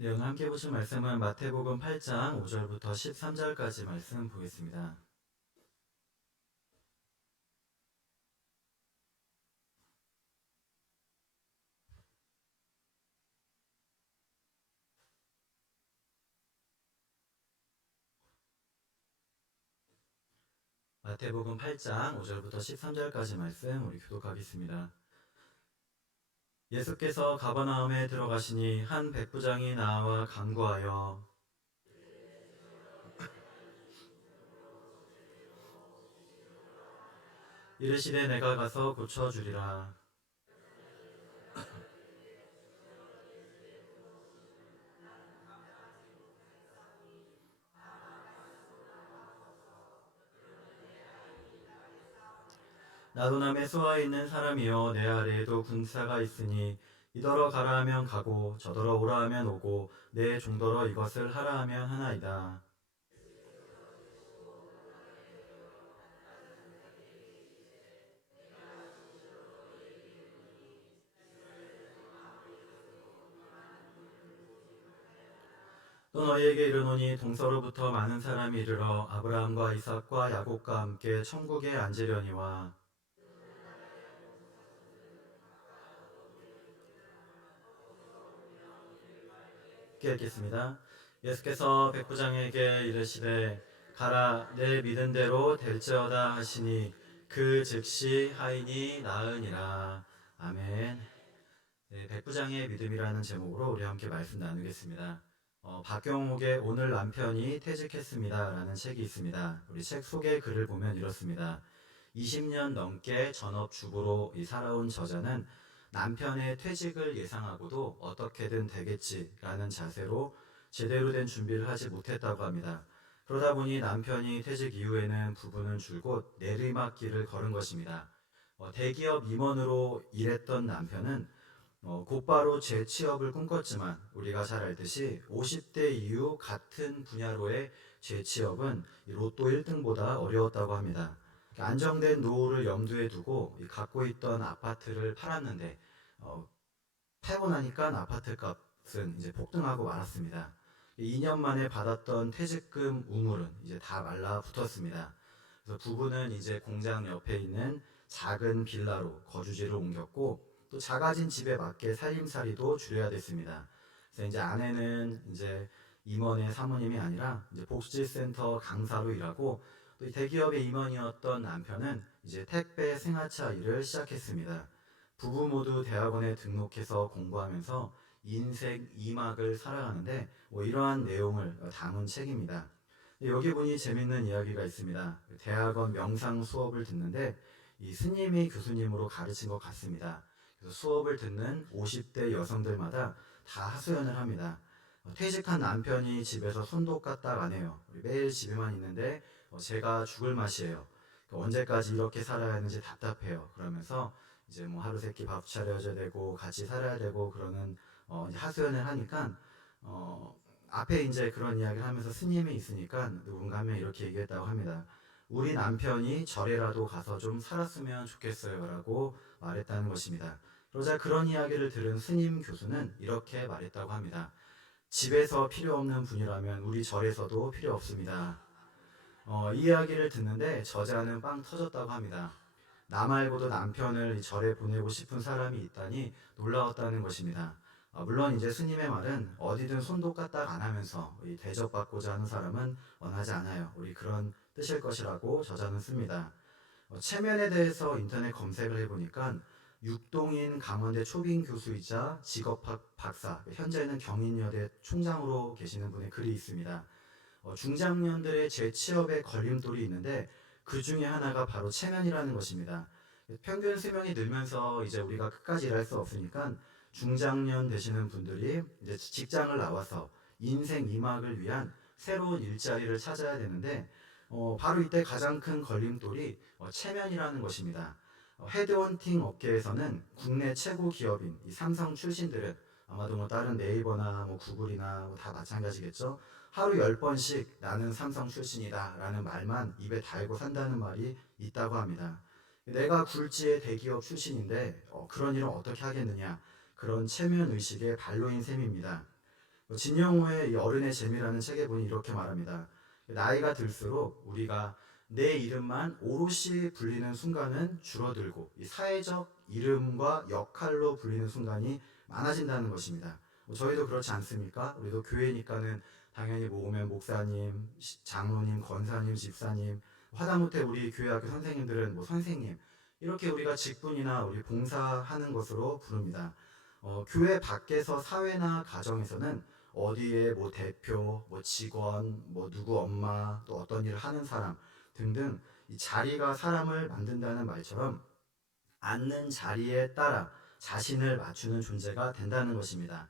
네, 오늘 함께 보실 말씀은 마태복음 8장 5절부터 13절까지 말씀 보겠습니다. 마태복음 8장 5절부터 13절까지 말씀 우리 교독하겠습니다. 예수께서 가버나움에 들어가시니 한 백부장이 나와 간구하여 이르시되 내가 가서 고쳐주리라. 나도남의 수하에 있는 사람이여 내 아래에도 군사가 있으니 이더러 가라 하면 가고 저더러 오라 하면 오고 내 종더러 이것을 하라 하면 하나이다. 또 너희에게 이르노니 동서로부터 많은 사람이 이르러 아브라함과 이삭과 야곱과 함께 천국에 앉으려니와. 함께 읽겠습니다. 예수께서 백부장에게 이르시되 가라 내 믿은 대로 될지어다 하시니 그 즉시 하인이 나으니라. 아멘. 네, 백부장의 믿음이라는 제목으로 우리 함께 말씀 나누겠습니다. 박경옥의 오늘 남편이 퇴직했습니다 라는 책이 있습니다. 우리 책 소개 글을 보면 이렇습니다. 20년 넘게 전업주부로 살아온 저자는 남편의 퇴직을 예상하고도 어떻게든 되겠지라는 자세로 제대로 된 준비를 하지 못했다고 합니다. 그러다 보니 남편이 퇴직 이후에는 부부는 줄곧 내리막길을 걸은 것입니다. 대기업 임원으로 일했던 남편은 곧바로 재취업을 꿈꿨지만 우리가 잘 알듯이 50대 이후 같은 분야로의 재취업은 로또 1등보다 어려웠다고 합니다. 안정된 노후를 염두에 두고 갖고 있던 아파트를 팔았는데 팔고 나니까 아파트 값은 이제 폭등하고 말았습니다. 2년 만에 받았던 퇴직금 우물은 이제 다 말라붙었습니다. 그래서 부부는 이제 공장 옆에 있는 작은 빌라로 거주지를 옮겼고 또 작아진 집에 맞게 살림살이도 줄여야 됐습니다. 그래서 이제 아내는 이제 임원의 사모님이 아니라 이제 복지센터 강사로 일하고 또 대기업의 임원이었던 남편은 이제 택배 승하차 일을 시작했습니다. 부부 모두 대학원에 등록해서 공부하면서 인생 2막을 살아가는데 이러한 내용을 담은 책입니다. 여기 보니 재밌는 이야기가 있습니다. 대학원 명상 수업을 듣는데 이 스님이 교수님으로 가르친 것 같습니다. 그래서 수업을 듣는 50대 여성들마다 다 하소연을 합니다. 퇴직한 남편이 집에서 손도 까딱 안 해요. 매일 집에만 있는데 제가 죽을 맛이에요. 언제까지 이렇게 살아야 하는지 답답해요. 그러면서 이제 뭐 하루 세끼 밥 차려줘야 되고 같이 살아야 되고 그러는 이제 하소연을 하니까 앞에 이제 그런 이야기를 하면서 스님이 있으니까 누군가 하면 이렇게 얘기했다고 합니다. 우리 남편이 절에라도 가서 좀 살았으면 좋겠어요 라고 말했다는 것입니다. 그러자 그런 이야기를 들은 스님 교수는 이렇게 말했다고 합니다. 집에서 필요 없는 분이라면 우리 절에서도 필요 없습니다. 이 이야기를 듣는데 저자는 빵 터졌다고 합니다. 나 말고도 남편을 이 절에 보내고 싶은 사람이 있다니 놀라웠다는 것입니다. 물론 이제 스님의 말은 어디든 손도 까딱 안 하면서 대접받고자 하는 사람은 원하지 않아요. 우리 그런 뜻일 것이라고 저자는 씁니다. 체면에 대해서 인터넷 검색을 해보니까 육동인 강원대 초빙 교수이자 직업학 박사, 현재는 경인여대 총장으로 계시는 분의 글이 있습니다. 중장년들의 재취업에 걸림돌이 있는데 그 중에 하나가 바로 체면이라는 것입니다. 평균 수명이 늘면서 이제 우리가 끝까지 일할 수 없으니까 중장년 되시는 분들이 이제 직장을 나와서 인생 2막을 위한 새로운 일자리를 찾아야 되는데 바로 이때 가장 큰 걸림돌이 체면이라는 것입니다. 헤드헌팅 업계에서는 국내 최고 기업인 이 삼성 출신들은 아마도 뭐 다른 네이버나 뭐 구글이나 뭐다 마찬가지겠죠. 하루 10번씩 나는 삼성 출신이다 라는 말만 입에 달고 산다는 말이 있다고 합니다. 내가 굴지의 대기업 출신인데 그런 일을 어떻게 하겠느냐. 그런 체면의식의 발로인 셈입니다. 진영호의 이 어른의 재미라는 책에 보니 이렇게 말합니다. 나이가 들수록 우리가 내 이름만 오롯이 불리는 순간은 줄어들고 이 사회적 이름과 역할로 불리는 순간이 많아진다는 것입니다. 저희도 그렇지 않습니까? 우리도 교회니까는 당연히 모으면 목사님, 장로님, 권사님, 집사님, 하다못해 우리 교회학교 선생님들은 뭐 선생님, 이렇게 우리가 직분이나 우리 봉사하는 것으로 부릅니다. 교회 밖에서 사회나 가정에서는 어디에 뭐 대표, 뭐 직원, 뭐 누구 엄마, 또 어떤 일을 하는 사람 등등 이 자리가 사람을 만든다는 말처럼 앉는 자리에 따라 자신을 맞추는 존재가 된다는 것입니다.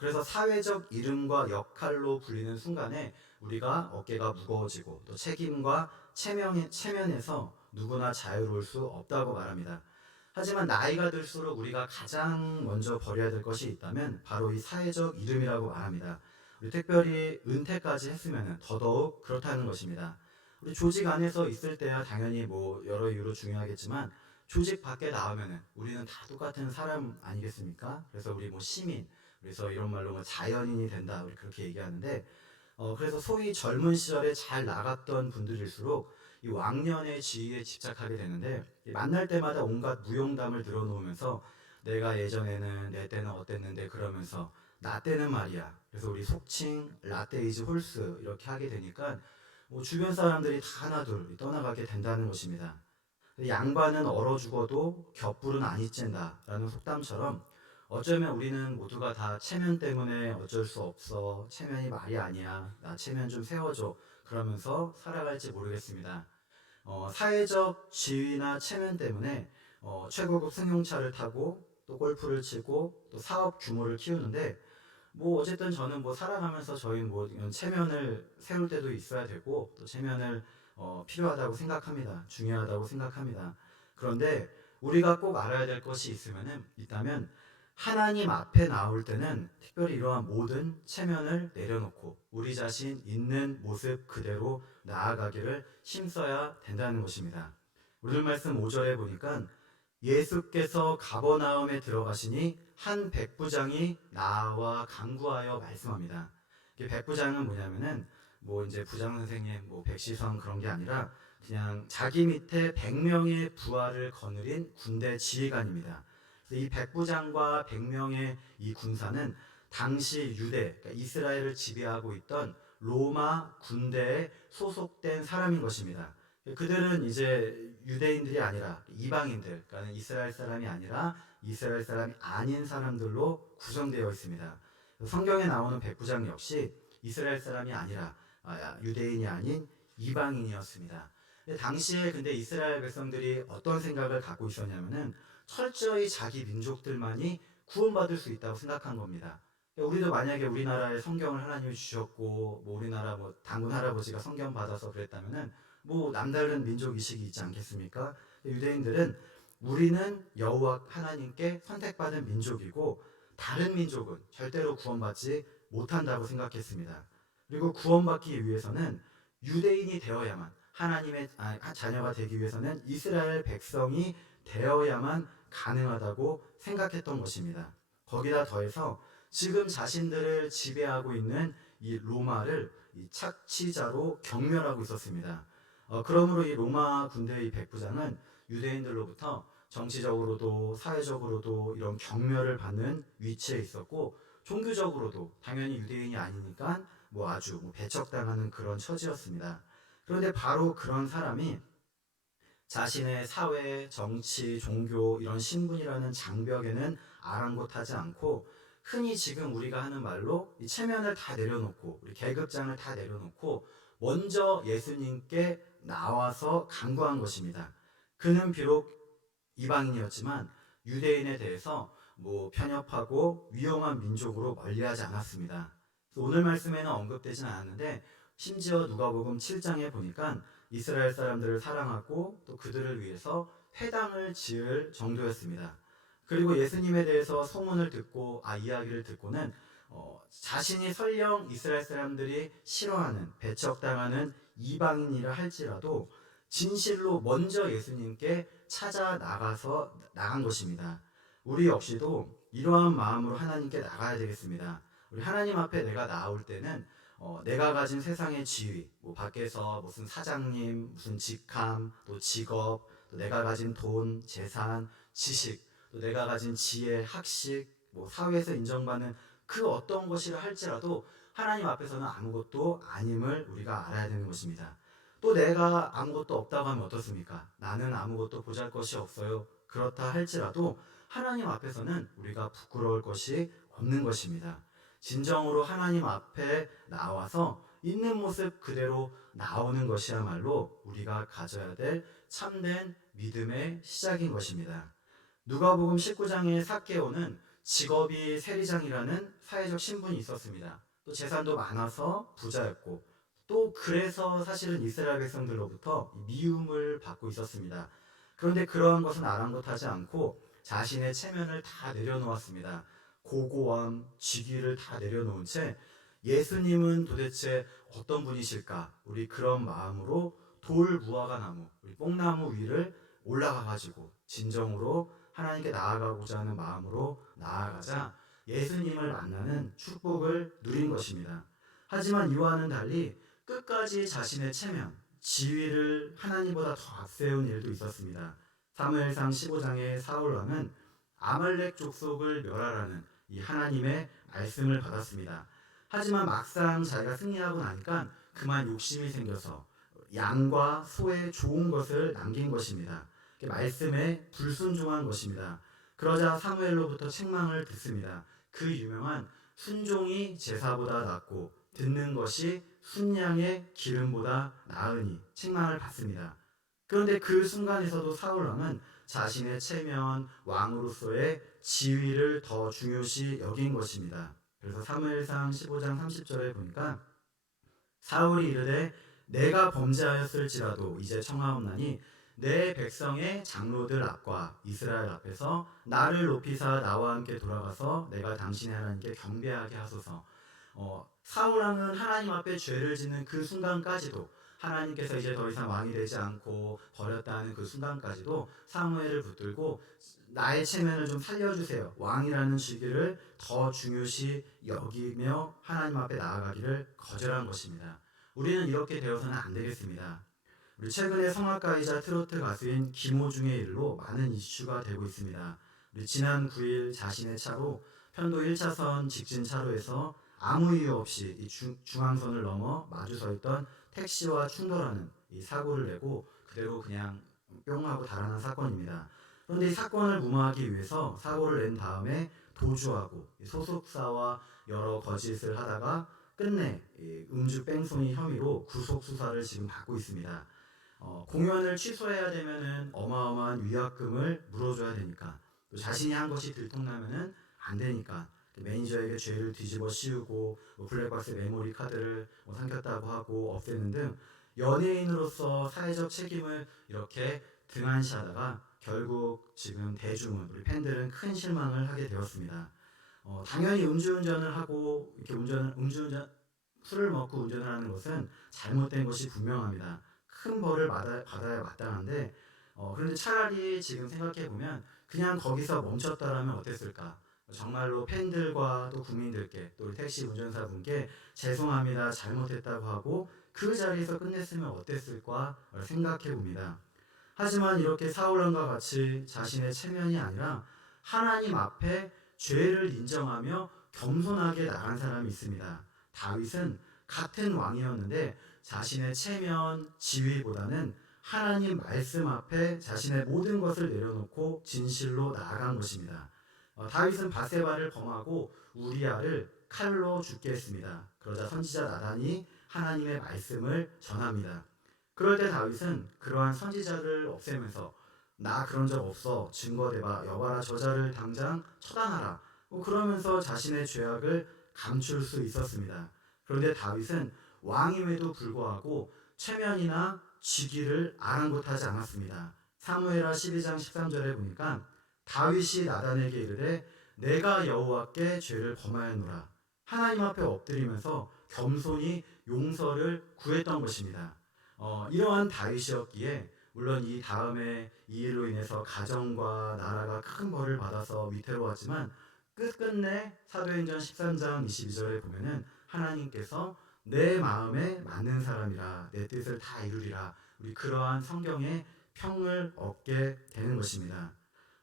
그래서 사회적 이름과 역할로 불리는 순간에 우리가 어깨가 무거워지고 또 책임과 체면에서 누구나 자유로울 수 없다고 말합니다. 하지만 나이가 들수록 우리가 가장 먼저 버려야 될 것이 있다면 바로 이 사회적 이름이라고 말합니다. 우리 특별히 은퇴까지 했으면 더더욱 그렇다는 것입니다. 우리 조직 안에서 있을 때야 당연히 뭐 여러 이유로 중요하겠지만 조직 밖에 나오면은 우리는 다 똑같은 사람 아니겠습니까? 그래서 우리 뭐 시민, 그래서 이런 말로 뭐 자연인이 된다 우리 그렇게 얘기하는데 그래서 소위 젊은 시절에 잘 나갔던 분들일수록 이 왕년의 지위에 집착하게 되는데 만날 때마다 온갖 무용담을 늘어놓으면서 내가 예전에는 내 때는 어땠는데 그러면서 나 때는 말이야. 그래서 우리 속칭 라떼이즈 홀스 이렇게 하게 되니까 뭐 주변 사람들이 다 하나둘 떠나가게 된다는 것입니다. 양반은 얼어 죽어도 겹불은 안 잊젠다라는 속담처럼 어쩌면 우리는 모두가 다 체면 때문에 어쩔 수 없어. 체면이 말이 아니야. 나 체면 좀 세워줘. 그러면서 살아갈지 모르겠습니다. 사회적 지위나 체면 때문에 최고급 승용차를 타고 또 골프를 치고 또 사업 규모를 키우는데 뭐 어쨌든 저는 뭐 살아가면서 저희 뭐 이런 체면을 세울 때도 있어야 되고 또 체면을 필요하다고 생각합니다. 중요하다고 생각합니다. 그런데 우리가 꼭 알아야 될 것이 있다면 하나님 앞에 나올 때는 특별히 이러한 모든 체면을 내려놓고 우리 자신 있는 모습 그대로 나아가기를 힘써야 된다는 것입니다. 오늘 말씀 5절에 보니까 예수께서 가버나움에 들어가시니 한 백부장이 나와 간구하여 말씀합니다. 백부장은 뭐냐면은 뭐 이제 부장 선생님 뭐 백시성 그런 게 아니라 그냥 자기 밑에 100명의 부하를 거느린 군대 지휘관입니다. 이 백부장과 100명의 이 군사는 당시 유대, 그러니까 이스라엘을 지배하고 있던 로마 군대에 소속된 사람인 것입니다. 그들은 이제 유대인들이 아니라 이방인들, 그러니까 이스라엘 사람이 아니라 이스라엘 사람이 아닌 사람들로 구성되어 있습니다. 성경에 나오는 백부장 역시 이스라엘 사람이 아니라 유대인이 아닌 이방인이었습니다. 당시에 근데 이스라엘 백성들이 어떤 생각을 갖고 있었냐면은 철저히 자기 민족들만이 구원받을 수 있다고 생각한 겁니다. 우리도 만약에 우리나라에 성경을 하나님이 주셨고 뭐 우리나라 뭐 단군 할아버지가 성경 받아서 그랬다면은 뭐 남다른 민족 의식이 있지 않겠습니까? 유대인들은 우리는 여호와 하나님께 선택받은 민족이고 다른 민족은 절대로 구원받지 못한다고 생각했습니다. 그리고 구원받기 위해서는 유대인이 되어야만 하나님의 자녀가 되기 위해서는 이스라엘 백성이 되어야만 가능하다고 생각했던 것입니다. 거기다 더해서 지금 자신들을 지배하고 있는 이 로마를 이 착취자로 경멸하고 있었습니다. 그러므로 이 로마 군대의 백부장은 유대인들로부터 정치적으로도 사회적으로도 이런 경멸을 받는 위치에 있었고 종교적으로도 당연히 유대인이 아니니까 뭐 아주 배척당하는 그런 처지였습니다. 그런데 바로 그런 사람이 자신의 사회, 정치, 종교 이런 신분이라는 장벽에는 아랑곳하지 않고 흔히 지금 우리가 하는 말로 이 체면을 다 내려놓고 우리 계급장을 다 내려놓고 먼저 예수님께 나와서 간구한 것입니다. 그는 비록 이방인이었지만 유대인에 대해서 뭐 편협하고 위험한 민족으로 멀리하지 않았습니다. 오늘 말씀에는 언급되진 않았는데 심지어 누가복음 7장에 보니까 이스라엘 사람들을 사랑하고 또 그들을 위해서 회당을 지을 정도였습니다. 그리고 예수님에 대해서 소문을 듣고 이야기를 듣고는 자신이 설령 이스라엘 사람들이 싫어하는 배척당하는 이방인이라 할지라도 진실로 먼저 예수님께 찾아 나간 것입니다. 우리 역시도 이러한 마음으로 하나님께 나가야 되겠습니다. 우리 하나님 앞에 내가 나올 때는 내가 가진 세상의 지위, 뭐 밖에서 무슨 사장님, 무슨 직함, 또 직업, 또 내가 가진 돈, 재산, 지식, 또 내가 가진 지혜, 학식, 뭐 사회에서 인정받는 그 어떤 것이라 할지라도 하나님 앞에서는 아무것도 아님을 우리가 알아야 되는 것입니다. 또 내가 아무것도 없다고 하면 어떻습니까? 나는 아무것도 보잘것이 없어요. 그렇다 할지라도 하나님 앞에서는 우리가 부끄러울 것이 없는 것입니다. 진정으로 하나님 앞에 나와서 있는 모습 그대로 나오는 것이야말로 우리가 가져야 될 참된 믿음의 시작인 것입니다. 누가복음 19장의 삭개오는 직업이 세리장이라는 사회적 신분이 있었습니다. 또 재산도 많아서 부자였고, 또 그래서 사실은 이스라엘 백성들로부터 미움을 받고 있었습니다. 그런데 그러한 것은 아랑곳하지 않고 자신의 체면을 다 내려놓았습니다. 고고함, 직위를 다 내려놓은 채 예수님은 도대체 어떤 분이실까? 우리 그런 마음으로 돌 무화과 나무, 우리 뽕나무 위를 올라가가지고 진정으로 하나님께 나아가고자 하는 마음으로 나아가자 예수님을 만나는 축복을 누린 것입니다. 하지만 이와는 달리 끝까지 자신의 체면, 지위를 하나님보다 더 앞세운 일도 있었습니다. 사무엘상 15장의 사울왕은 아말렉 족속을 멸하라는 이 하나님의 말씀을 받았습니다. 하지만 막상 자기가 승리하고 나니까 그만 욕심이 생겨서 양과 소의 좋은 것을 남긴 것입니다. 말씀에 불순종한 것입니다. 그러자 사무엘로부터 책망을 듣습니다. 그 유명한 순종이 제사보다 낫고 듣는 것이 순양의 기름보다 나으니 책망을 받습니다. 그런데 그 순간에서도 사울왕은 자신의 체면, 왕으로서의 지위를 더 중요시 여긴 것입니다. 그래서 사무엘상 15장 30절에 보니까 사울이 이르되 내가 범죄하였을지라도 이제 청하옵나니 내 백성의 장로들 앞과 이스라엘 앞에서 나를 높이사 나와 함께 돌아가서 내가 당신의 하나님께 경배하게 하소서. 사울왕은 하나님 앞에 죄를 짓는 그 순간까지도 하나님께서 이제 더 이상 왕이 되지 않고 버렸다는 그 순간까지도 사무엘을 붙들고 나의 체면을 좀 살려주세요. 왕이라는 직위를 더 중요시 여기며 하나님 앞에 나아가기를 거절한 것입니다. 우리는 이렇게 되어서는 안 되겠습니다. 우리 최근에 성악가이자 트로트 가수인 김호중의 일로 많은 이슈가 되고 있습니다. 우리 지난 9일 자신의 차로 편도 1차선 직진 차로에서 아무 이유 없이 이 중앙선을 넘어 마주 서 있던 택시와 충돌하는 이 사고를 내고 그대로 그냥 뿅 하고 달아난 사건입니다. 그런데 이 사건을 무마하기 위해서 사고를 낸 다음에 도주하고 소속사와 여러 거짓을 하다가 끝내 음주 뺑소니 혐의로 구속 수사를 지금 받고 있습니다. 공연을 취소해야 되면은 어마어마한 위약금을 물어줘야 되니까 또 자신이 한 것이 들통나면은 안 되니까 매니저에게 죄를 뒤집어 씌우고 블랙박스 메모리 카드를 삼켰다고 하고 없애는 등 연예인으로서 사회적 책임을 이렇게 등한시하다가 결국 지금 대중은 우리 팬들은 큰 실망을 하게 되었습니다. 당연히 음주운전을 하고 이렇게 음주운전 술을 먹고 운전을 하는 것은 잘못된 것이 분명합니다. 큰 벌을 받아야 마땅한데 그런데 차라리 지금 생각해 보면 그냥 거기서 멈췄다라면 어땠을까? 정말로 팬들과 또 국민들께 또 우리 택시 운전사분께 죄송합니다 잘못했다고 하고 그 자리에서 끝냈으면 어땠을까 생각해 봅니다. 하지만 이렇게 사울왕과 같이 자신의 체면이 아니라 하나님 앞에 죄를 인정하며 겸손하게 나간 사람이 있습니다. 다윗은 같은 왕이었는데 자신의 체면, 지위보다는 하나님 말씀 앞에 자신의 모든 것을 내려놓고 진실로 나아간 것입니다. 다윗은 바세바를 범하고 우리아를 칼로 죽게 했습니다. 그러자 선지자 나단이 하나님의 말씀을 전합니다. 그럴 때 다윗은 그러한 선지자를 없애면서 나 그런 적 없어 증거대봐 여봐라 저자를 당장 처단하라 그러면서 자신의 죄악을 감출 수 있었습니다. 그런데 다윗은 왕임에도 불구하고 체면이나 직위를 아랑곳하지 않았습니다. 사무엘하 12장 13절에 보니까 다윗이 나단에게 이르되 내가 여호와께 죄를 범하였노라 하나님 앞에 엎드리면서 겸손히 용서를 구했던 것입니다. 이러한 다윗이었기에 물론 이 다음에 이 일로 인해서 가정과 나라가 큰 벌을 받아서 위태로웠지만 끝끝내 사도행전 13장 22절에 보면은 하나님께서 내 마음에 맞는 사람이라 내 뜻을 다 이루리라, 우리 그러한 성경의 평을 얻게 되는 것입니다.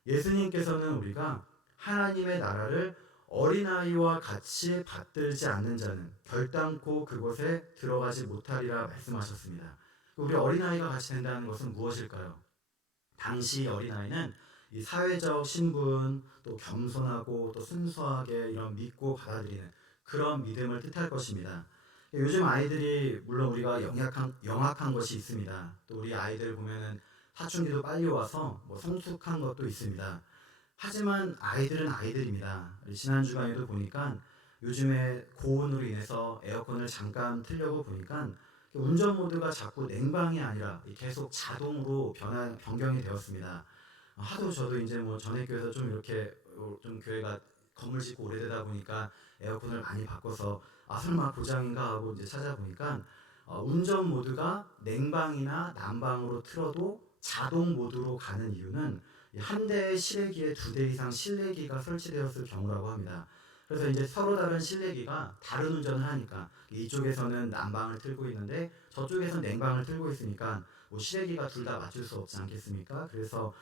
예수님께서는 우리가 하나님의 나라를 어린아이와 같이 받들지 않는 자는 결단코 그곳에 들어가지 못하리라 말씀하셨습니다. 우리 어린아이가 같이 된다는 것은 무엇일까요? 당시 어린아이는 이 사회적 신분, 또 겸손하고 또 순수하게 이런 믿고 받아들이는 그런 믿음을 뜻할 것입니다. 요즘 아이들이 물론 우리가 영악한 것이 있습니다. 또 우리 아이들 보면은 사춘기도 빨리 와서 뭐 성숙한 것도 있습니다. 하지만 아이들은 아이들입니다. 지난 주간에도 보니까 요즘에 고온으로 인해서 에어컨을 잠깐 틀려고 보니까 운전 모드가 자꾸 냉방이 아니라 계속 자동으로 변경이 되었습니다. 하도 저도 이제 뭐 전에 교회에서 좀 이렇게 좀 교회가 건물 짓고 오래되다 보니까 에어컨을 많이 바꿔서 설마 고장인가 하고 이제 찾아보니까 운전 모드가 냉방이나 난방으로 틀어도 자동 모드로 가는 이유는 한 대의 실내기에 2대 이상 실내기가 설치되었을 경우라고 합니다. 그래서 이제 서로 다른 실내기가 다른 운전을 하니까 이쪽에서는 난방을 틀고 있는데 저쪽에서는 냉방을 틀고 있으니까 뭐 실내기가 둘 다 맞출 수 없지 않겠습니까? 그래서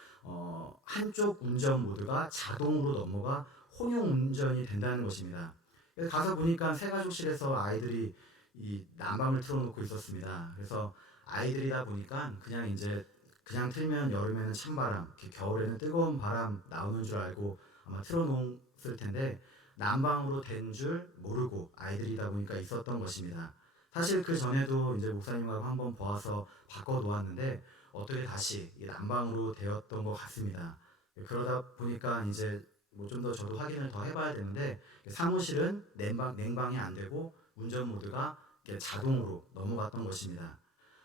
한쪽 운전 모드가 자동으로 넘어가 혼용 운전이 된다는 것입니다. 그래서 가서 보니까 새가족실에서 아이들이 이 난방을 틀어놓고 있었습니다. 그래서 아이들이다 보니까 그냥 틀면 여름에는 찬바람, 겨울에는 뜨거운 바람 나오는 줄 알고 아마 틀어놓았을 텐데 난방으로 된 줄 모르고 아이들이다 보니까 있었던 것입니다. 사실 그 전에도 이제 목사님하고 한번 보아서 바꿔 놓았는데 어떻게 다시 난방으로 되었던 것 같습니다. 그러다 보니까 이제 뭐 좀 더 저도 확인을 더 해봐야 되는데 사무실은 냉방이 안 되고 운전 모드가 자동으로 넘어갔던 것입니다.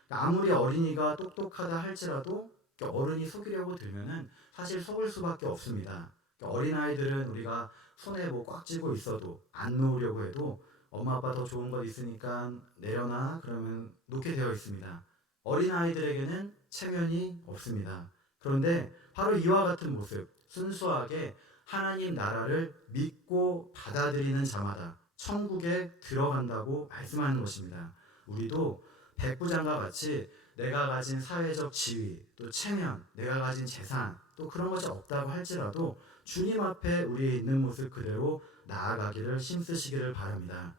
아무리 어린이가 똑똑하다 할지라도 어른이 속이려고 들면은 사실 속을 수밖에 없습니다. 어린아이들은 우리가 손에 뭐 꽉 쥐고 있어도 안 놓으려고 해도 엄마 아빠 더 좋은 거 있으니까 내려놔 그러면 놓게 되어 있습니다. 어린아이들에게는 체면이 없습니다. 그런데 바로 이와 같은 모습, 순수하게 하나님 나라를 믿고 받아들이는 자마다 천국에 들어간다고 말씀하는 것입니다. 우리도 백부장과 같이 내가 가진 사회적 지위, 또 체면, 내가 가진 재산, 또 그런 것이 없다고 할지라도 주님 앞에 우리의 있는 모습 그대로 나아가기를 힘쓰시기를 바랍니다.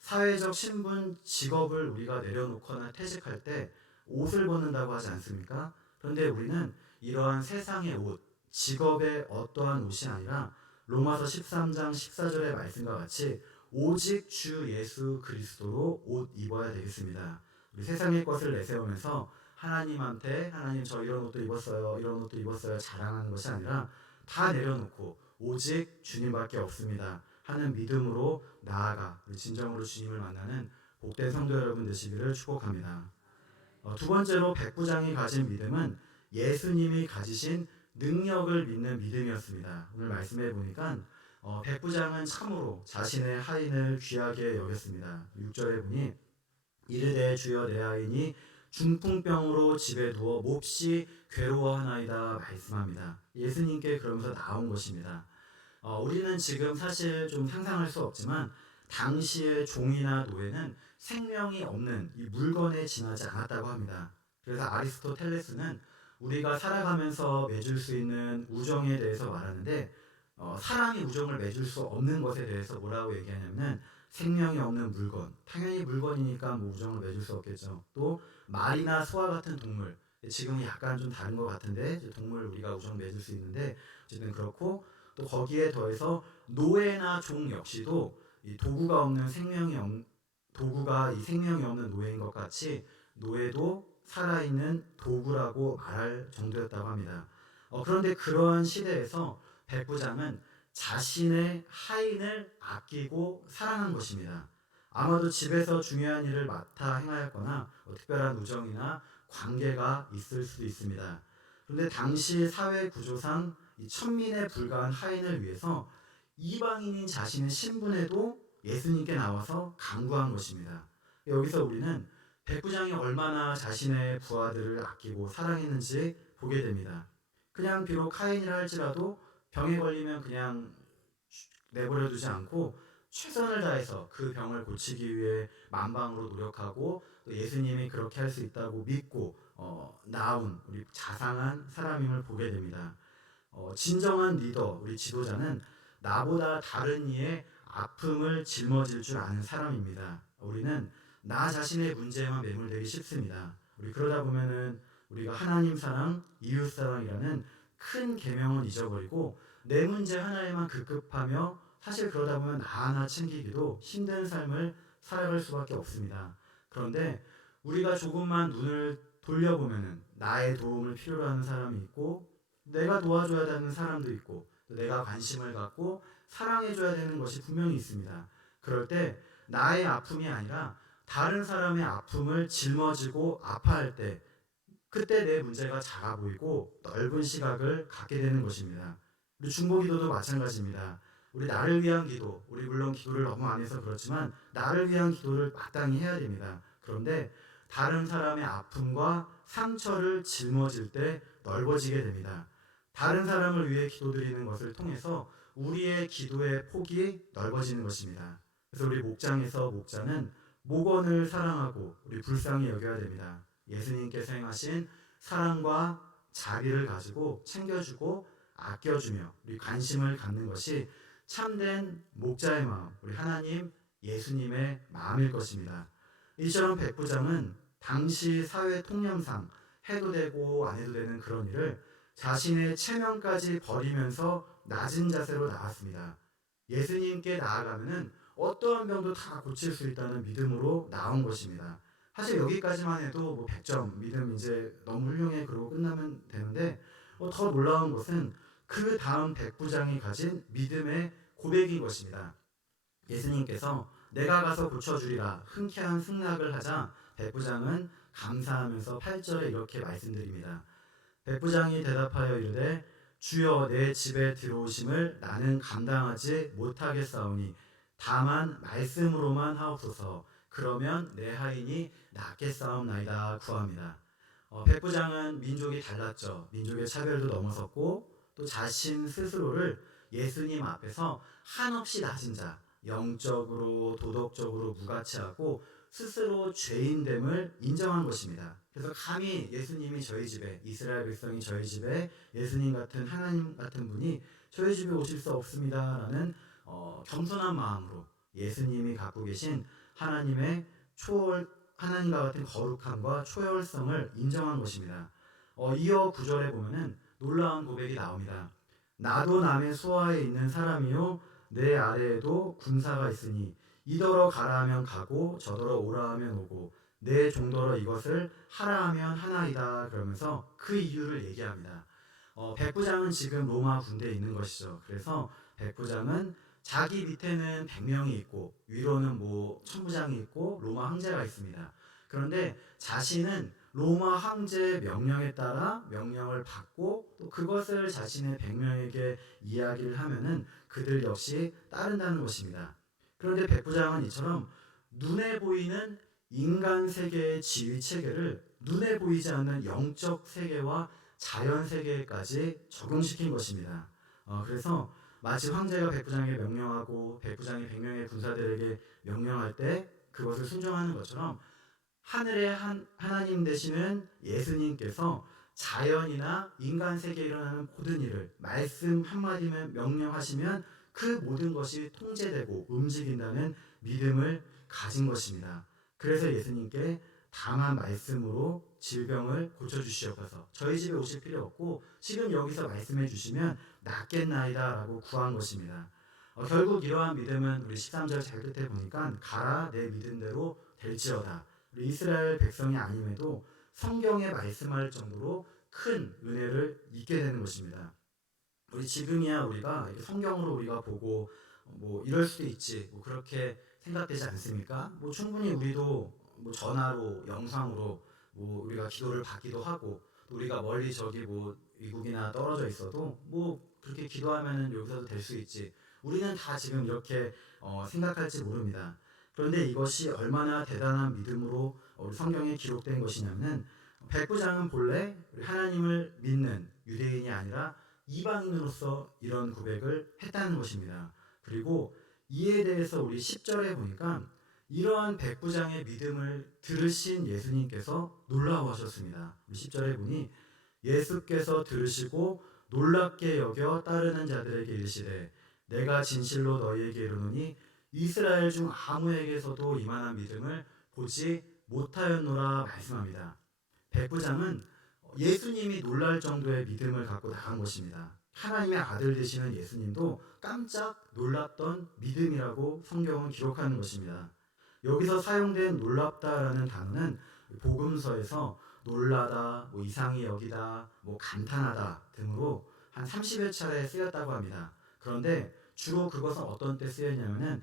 사회적 신분, 직업을 우리가 내려놓거나 퇴직할 때 옷을 벗는다고 하지 않습니까? 그런데 우리는 이러한 세상의 옷, 직업의 어떠한 옷이 아니라 로마서 13장 14절의 말씀과 같이 오직 주 예수 그리스도로 옷 입어야 되겠습니다. 우리 세상의 것을 내세우면서 하나님한테 하나님 저 이런 옷도 입었어요, 이런 옷도 입었어요 자랑하는 것이 아니라 다 내려놓고 오직 주님밖에 없습니다 하는 믿음으로 나아가 우리 진정으로 주님을 만나는 복된 성도 여러분 되시기를 축복합니다. 두 번째로 백부장이 가진 믿음은 예수님이 가지신 능력을 믿는 믿음이었습니다. 오늘 말씀해 보니까 백부장은 참으로 자신의 하인을 귀하게 여겼습니다. 6절에 보니 이르되 주여 내 하인이 중풍병으로 집에 누워 몹시 괴로워하나이다 말씀합니다. 예수님께 그러면서 나온 것입니다. 우리는 지금 사실 좀 상상할 수 없지만 당시의 종이나 노예는 생명이 없는 이 물건에 지나지 않았다고 합니다. 그래서 아리스토텔레스는 우리가 살아가면서 맺을 수 있는 우정에 대해서 말하는데 사람이 우정을 맺을 수 없는 것에 대해서 뭐라고 얘기하냐면 생명이 없는 물건, 당연히 물건이니까 뭐 우정을 맺을 수 없겠죠. 또 말이나 소와 같은 동물, 지금은 약간 좀 다른 것 같은데 동물 우리가 우정 맺을 수 있는데 어쨌든 그렇고 또 거기에 더해서 노예나 종 역시도 이 도구가 이 생명이 없는 노예인 것 같이 노예도 살아있는 도구라고 말할 정도였다고 합니다. 그런데 그러한 시대에서 백부장은 자신의 하인을 아끼고 사랑한 것입니다. 아마도 집에서 중요한 일을 맡아 행하였거나 특별한 우정이나 관계가 있을 수도 있습니다. 그런데 당시 사회 구조상 이 천민에 불과한 하인을 위해서 이방인인 자신의 신분에도 예수님께 나와서 간구한 것입니다. 여기서 우리는 백부장이 얼마나 자신의 부하들을 아끼고 사랑했는지 보게 됩니다. 그냥 비록 하인이라 할지라도 병에 걸리면 그냥 내버려 두지 않고 최선을 다해서 그 병을 고치기 위해 만방으로 노력하고 또 예수님이 그렇게 할 수 있다고 믿고 나온 우리 자상한 사람임을 보게 됩니다. 진정한 리더, 우리 지도자는 나보다 다른 이의 아픔을 짊어질 줄 아는 사람입니다. 우리는 나 자신의 문제에만 매몰되기 쉽습니다. 우리 그러다 보면은 우리가 하나님 사랑, 이웃 사랑이라는 큰 계명은 잊어버리고 내 문제 하나에만 급급하며 사실 그러다 보면 나 하나 챙기기도 힘든 삶을 살아갈 수밖에 없습니다. 그런데 우리가 조금만 눈을 돌려보면은 나의 도움을 필요로 하는 사람이 있고 내가 도와줘야 되는 사람도 있고 또 내가 관심을 갖고 사랑해줘야 되는 것이 분명히 있습니다. 그럴 때 나의 아픔이 아니라 다른 사람의 아픔을 짊어지고 아파할 때 그때 내 문제가 작아 보이고 넓은 시각을 갖게 되는 것입니다. 우리 중보기도도 마찬가지입니다. 우리 나를 위한 기도, 우리 물론 기도를 너무 안 해서 그렇지만 나를 위한 기도를 마땅히 해야 됩니다. 그런데 다른 사람의 아픔과 상처를 짊어질 때 넓어지게 됩니다. 다른 사람을 위해 기도드리는 것을 통해서 우리의 기도의 폭이 넓어지는 것입니다. 그래서 우리 목장에서 목자는 목원을 사랑하고 우리 불쌍히 여겨야 됩니다. 예수님께서 행하신 사랑과 자비를 가지고 챙겨주고 아껴주며 우리 관심을 갖는 것이 참된 목자의 마음, 우리 하나님 예수님의 마음일 것입니다. 이처럼 백부장은 당시 사회 통념상 해도 되고 안 해도 되는 그런 일을 자신의 체면까지 버리면서 낮은 자세로 나왔습니다. 예수님께 나아가면은 어떠한 병도 다 고칠 수 있다는 믿음으로 나온 것입니다. 사실 여기까지만 해도 뭐 100점 믿음 이제 너무 훌륭해 그러고 끝나면 되는데 더 놀라운 것은 그 다음 백부장이 가진 믿음의 고백인 것입니다. 예수님께서 내가 가서 고쳐주리라 흔쾌한 승낙을 하자 백부장은 감사하면서 8절에 이렇게 말씀드립니다. 백부장이 대답하여 이르되 주여 내 집에 들어오심을 나는 감당하지 못하겠사오니 다만 말씀으로만 하옵소서. 그러면 내 하인이 낫겠사옵나이다 구합니다. 백부장은 민족이 달랐죠. 민족의 차별도 넘어섰고 또 자신 스스로를 예수님 앞에서 한없이 낮은 자, 영적으로 도덕적으로 무가치하고 스스로 죄인됨을 인정한 것입니다. 그래서 감히 예수님이 저희 집에, 이스라엘 백성이 저희 집에 예수님 같은 하나님 같은 분이 저희 집에 오실 수 없습니다라는 겸손한 마음으로 예수님이 갖고 계신 하나님의 하나님과 같은 거룩함과 초월성을 인정한 것입니다. 이어 9절에 보면은 놀라운 고백이 나옵니다. 나도 남의 수하에 있는 사람이요 내 아래에도 군사가 있으니 이더러 가라 하면 가고 저더러 오라 하면 오고 내 종더러 이것을 하라 하면 하나이다 그러면서 그 이유를 얘기합니다. 백부장은 지금 로마 군대에 있는 것이죠. 그래서 백부장은 자기 밑에는 100명이 있고 위로는 뭐 천부장이 있고 로마 황제가 있습니다. 그런데 자신은 로마 황제의 명령에 따라 명령을 받고 또 그것을 자신의 100명에게 이야기를 하면은 그들 역시 따른다는 것입니다. 그런데 백부장은 이처럼 눈에 보이는 인간 세계의 지위 체계를 눈에 보이지 않는 영적 세계와 자연 세계까지 적용시킨 것입니다. 그래서 마치 황제가 백부장에게 명령하고 백부장이 100명의 군사들에게 명령할 때 그것을 순종하는 것처럼 하늘의 하나님 되시는 예수님께서 자연이나 인간 세계에 일어나는 모든 일을 말씀 한마디면 명령하시면 그 모든 것이 통제되고 움직인다는 믿음을 가진 것입니다. 그래서 예수님께 다만 말씀으로 질병을 고쳐주시옵소서. 저희 집에 오실 필요 없고 지금 여기서 말씀해 주시면 낫겠나이다 라고 구한 것입니다. 결국 이러한 믿음은 우리 13절 잘 끝에 보니까 가라 내 믿음대로 될지어다. 우리 이스라엘 백성이 아님에도 성경에 말씀할 정도로 큰 은혜를 잊게 되는 것입니다. 우리 지금이야 우리가 성경으로 우리가 보고 뭐 이럴 수도 있지 뭐 그렇게 생각되지 않습니까? 뭐 충분히 우리도 뭐 전화로 영상으로 뭐 우리가 기도를 받기도 하고 또 우리가 멀리 저기 뭐 미국이나 떨어져 있어도 뭐 그렇게 기도하면은 여기서도 될 수 있지. 우리는 다 지금 이렇게 생각할지 모릅니다. 그런데 이것이 얼마나 대단한 믿음으로 우리 성경에 기록된 것이냐면 백부장은 본래 하나님을 믿는 유대인이 아니라 이방인으로서 이런 고백을 했다는 것입니다. 그리고 이에 대해서 우리 10절에 보니까 이러한 백부장의 믿음을 들으신 예수님께서 놀라워하셨습니다. 우리 10절에 보니 예수께서 들으시고 놀랍게 여겨 따르는 자들에게 이르시되 내가 진실로 너희에게 이르노니 이스라엘 중 아무에게서도 이만한 믿음을 보지 못하였노라 말씀합니다. 백부장은 예수님이 놀랄 정도의 믿음을 갖고 나간 것입니다. 하나님의 아들 되시는 예수님도 깜짝 놀랐던 믿음이라고 성경은 기록하는 것입니다. 여기서 사용된 놀랍다라는 단어는 복음서에서 놀라다, 이상히 여기다, 감탄하다 등으로 한 30여 차례 쓰였다고 합니다. 그런데 주로 그것은 어떤 때 쓰였냐면은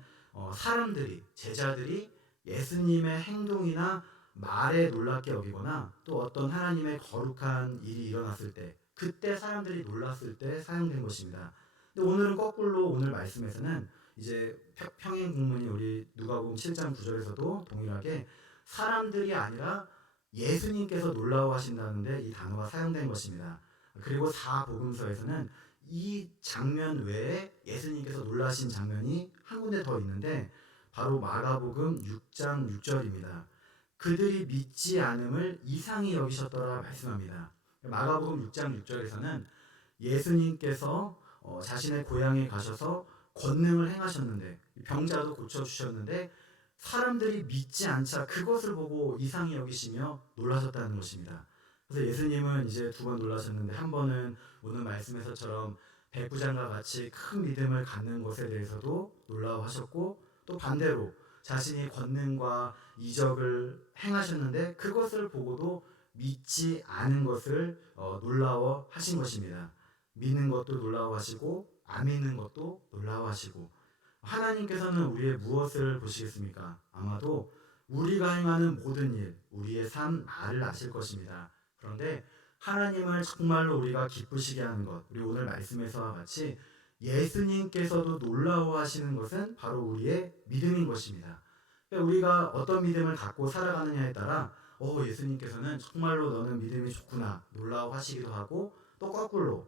사람들이, 제자들이 예수님의 행동이나 말에 놀랍게 여기거나 또 어떤 하나님의 거룩한 일이 일어났을 때, 그때 사람들이 놀랐을 때 사용된 것입니다. 근데 오늘은 거꾸로 오늘 말씀에서는 이제 평행 국문이 우리 누가복음 7장 9절에서도 동일하게 사람들이 아니라 예수님께서 놀라워하신다는데 이 단어가 사용된 것입니다. 그리고 사복음서에서는 이 장면 외에 예수님께서 놀라신 장면이 한 군데 더 있는데 바로 마가복음 6장 6절입니다. 그들이 믿지 않음을 이상히 여기셨더라 말씀합니다. 마가복음 6장 6절에서는 예수님께서 자신의 고향에 가셔서 권능을 행하셨는데 병자도 고쳐주셨는데 사람들이 믿지 않자 그것을 보고 이상히 여기시며 놀라셨다는 것입니다. 그래서 예수님은 이제 두 번 놀라셨는데 한 번은 오늘 말씀에서처럼 백부장과 같이 큰 믿음을 갖는 것에 대해서도 놀라워하셨고 또 반대로 자신이 권능과 이적을 행하셨는데 그것을 보고도 믿지 않은 것을 놀라워하신 것입니다. 믿는 것도 놀라워하시고 안 믿는 것도 놀라워하시고 하나님께서는 우리의 무엇을 보시겠습니까? 아마도 우리가 행하는 모든 일, 우리의 삶, 나를 아실 것입니다. 그런데 하나님을 정말로 우리가 기쁘시게 하는 것, 우리 오늘 말씀에서와 같이 예수님께서도 놀라워하시는 것은 바로 우리의 믿음인 것입니다. 그러니까 우리가 어떤 믿음을 갖고 살아가느냐에 따라 예수님께서는 정말로 너는 믿음이 좋구나 놀라워하시기도 하고 또 거꾸로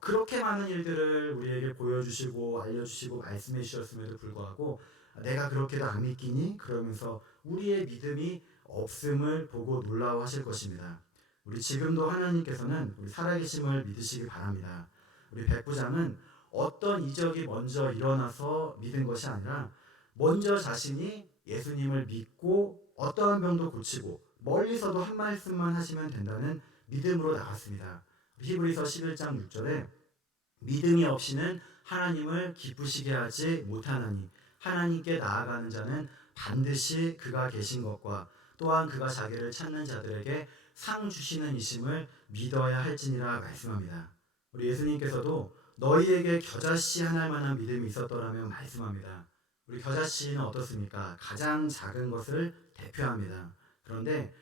그렇게 많은 일들을 우리에게 보여주시고 알려주시고 말씀해 주셨음에도 불구하고 내가 그렇게도 안 믿기니? 그러면서 우리의 믿음이 없음을 보고 놀라워하실 것입니다. 우리 지금도 하나님께서는 우리 살아계심을 믿으시기 바랍니다. 우리 백부장은 어떤 이적이 먼저 일어나서 믿은 것이 아니라 먼저 자신이 예수님을 믿고 어떠한 병도 고치고 멀리서도 한 말씀만 하시면 된다는 믿음으로 나갔습니다. 히브리서 11장 6절에 믿음이 없이는 하나님을 기쁘시게 하지 못하나니 하나님께 나아가는 자는 반드시 그가 계신 것과 또한 그가 자기를 찾는 자들에게 상 주시는 이심을 믿어야 할지니라 말씀합니다. 우리 예수님께서도 너희에게 겨자씨 하나일 만한 믿음이 있었더라면 말씀합니다. 우리 겨자씨는 어떻습니까? 가장 작은 것을 대표합니다. 그런데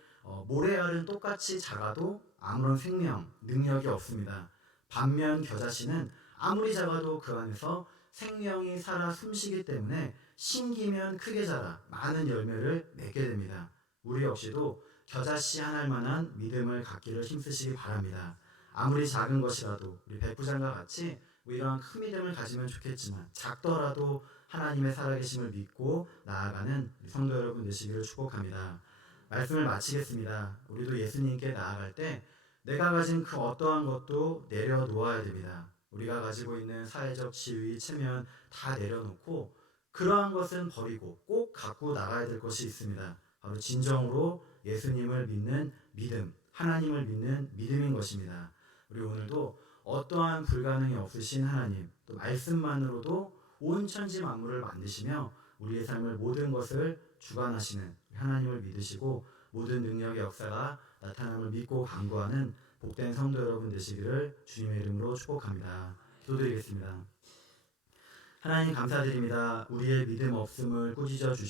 모래알은 똑같이 작아도 아무런 생명, 능력이 없습니다. 반면 겨자씨는 아무리 작아도 그 안에서 생명이 살아 숨쉬기 때문에 심기면 크게 자라 많은 열매를 맺게 됩니다. 우리 역시도 겨자씨 하나일 만한 믿음을 갖기를 힘쓰시기 바랍니다. 아무리 작은 것이라도 우리 백부장과 같이 이러한 큰 믿음을 가지면 좋겠지만 작더라도 하나님의 살아계심을 믿고 나아가는 성도 여러분 되시기를 축복합니다. 말씀을 마치겠습니다. 우리도 예수님께 나아갈 때 내가 가진 그 어떠한 것도 내려놓아야 됩니다. 우리가 가지고 있는 사회적 지위, 체면 다 내려놓고 그러한 것은 버리고 꼭 갖고 나가야 될 것이 있습니다. 바로 진정으로 예수님을 믿는 믿음, 하나님을 믿는 믿음인 것입니다. 우리 오늘도 어떠한 불가능이 없으신 하나님, 또 말씀만으로도 온 천지 만물을 만드시며 우리의 삶을 모든 것을 주관하시는 하나님을 믿으시고 모든 능력의 역사가 나타남을 믿고 간구하는 복된 성도 여러분 되시기를 주님의 이름으로 축복합니다. 기도드리겠습니다. 하나님 감사드립니다. 우리의 믿음 없음을 꾸짖어 주시고